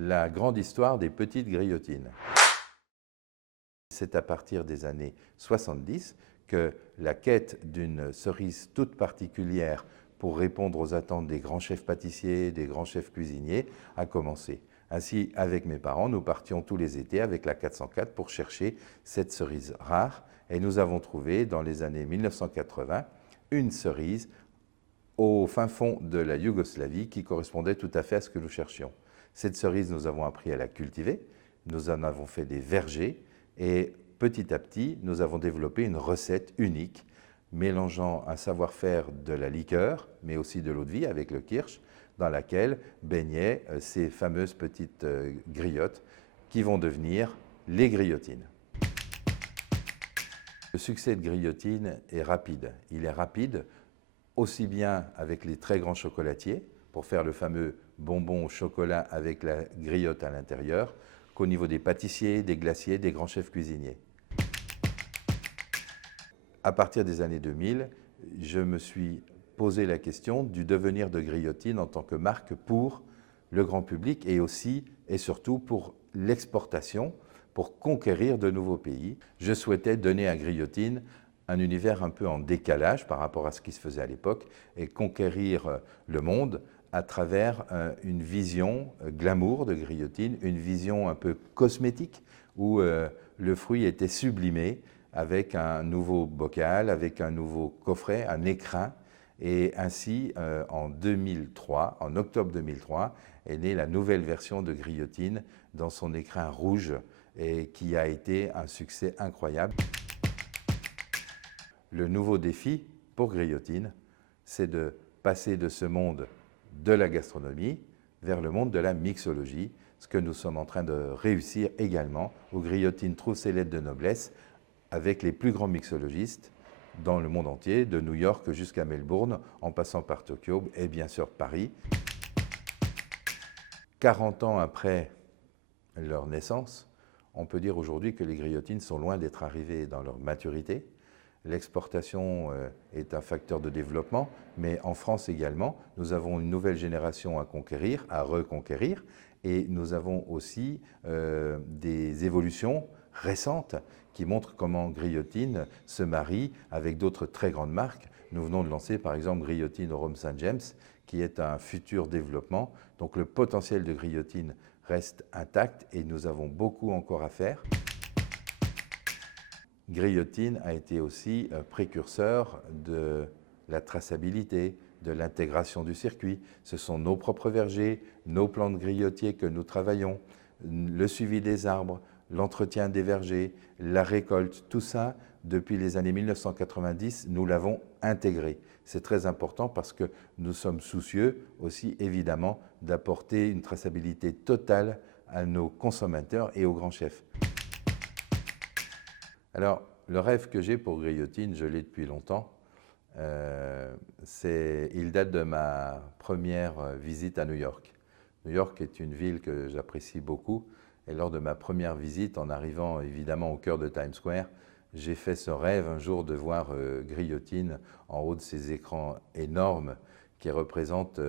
la grande histoire des petites grillotines. C'est à partir des années 70 que la quête d'une cerise toute particulière pour répondre aux attentes des grands chefs pâtissiers, des grands chefs cuisiniers a commencé. Ainsi, avec mes parents, nous partions tous les étés avec la 404 pour chercher cette cerise rare et nous avons trouvé dans les années 1980 une cerise au fin fond de la Yougoslavie qui correspondait tout à fait à ce que nous cherchions. Cette cerise, nous avons appris à la cultiver, nous en avons fait des vergers et petit à petit, nous avons développé une recette unique mélangeant un savoir-faire de la liqueur, mais aussi de l'eau de vie avec le kirsch, dans laquelle baignaient ces fameuses petites griottes qui vont devenir les grillotines. Le succès de Grillotine est rapide. Il est rapide aussi bien avec les très grands chocolatiers, pour faire le fameux bonbon au chocolat avec la griotte à l'intérieur, qu'au niveau des pâtissiers, des glaciers, des grands chefs cuisiniers. À partir des années 2000, je me suis posé la question du devenir de Grillotine en tant que marque pour le grand public et aussi et surtout pour l'exportation, pour conquérir de nouveaux pays. Je souhaitais donner à Grillotine un univers un peu en décalage par rapport à ce qui se faisait à l'époque et conquérir le monde à travers une vision glamour de Grillotine, une vision un peu cosmétique où le fruit était sublimé avec un nouveau bocal, avec un nouveau coffret, un écrin. Et ainsi, en 2003, en octobre 2003, est née la nouvelle version de Grillotine dans son écrin rouge et qui a été un succès incroyable. Le nouveau défi pour Grillotine, c'est de passer de ce monde de la gastronomie vers le monde de la mixologie, ce que nous sommes en train de réussir également, où Grillotine trouve ses lettres de noblesse avec les plus grands mixologistes dans le monde entier, de New York jusqu'à Melbourne, en passant par Tokyo et bien sûr Paris. 40 ans après leur naissance, on peut dire aujourd'hui que les grillotines sont loin d'être arrivées dans leur maturité. L'exportation est un facteur de développement, mais en France également, nous avons une nouvelle génération à conquérir, à reconquérir, et nous avons aussi des évolutions récentes qui montrent comment Grillotine se marie avec d'autres très grandes marques. Nous venons de lancer par exemple Grillotine au Rhum St. James, qui est un futur développement. Donc le potentiel de Grillotine reste intact et nous avons beaucoup encore à faire. Grillotine a été aussi précurseur de la traçabilité, de l'intégration du circuit. Ce sont nos propres vergers, nos plants de grillotiers que nous travaillons, le suivi des arbres, l'entretien des vergers, la récolte, tout ça, depuis les années 1990, nous l'avons intégré. C'est très important parce que nous sommes soucieux aussi, évidemment, d'apporter une traçabilité totale à nos consommateurs et aux grands chefs. Alors, le rêve que j'ai pour Grillotine, je l'ai depuis longtemps. Il date de ma première visite à New York. New York est une ville que j'apprécie beaucoup. Et lors de ma première visite, en arrivant évidemment au cœur de Times Square, j'ai fait ce rêve un jour de voir Grillotine en haut de ces écrans énormes qui représentent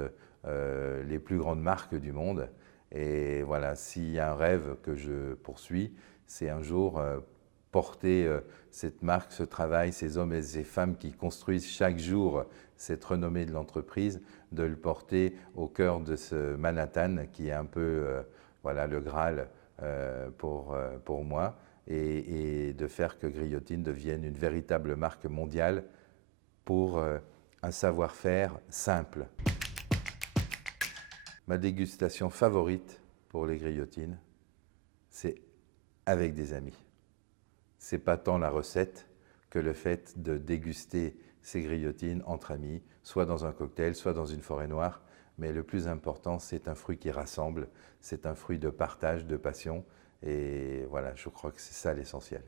les plus grandes marques du monde. Et voilà, s'il y a un rêve que je poursuis, c'est un jour porter cette marque, ce travail, ces hommes et ces femmes qui construisent chaque jour cette renommée de l'entreprise, de le porter au cœur de ce Manhattan qui est un peu voilà, le Graal pour moi et de faire que Grillotine devienne une véritable marque mondiale pour un savoir-faire simple. Ma dégustation favorite pour les grillotines, c'est avec des amis. C'est pas tant la recette que le fait de déguster ces grillotines entre amis, soit dans un cocktail, soit dans une forêt noire. Mais le plus important, c'est un fruit qui rassemble, c'est un fruit de partage, de passion. Et voilà, je crois que c'est ça l'essentiel.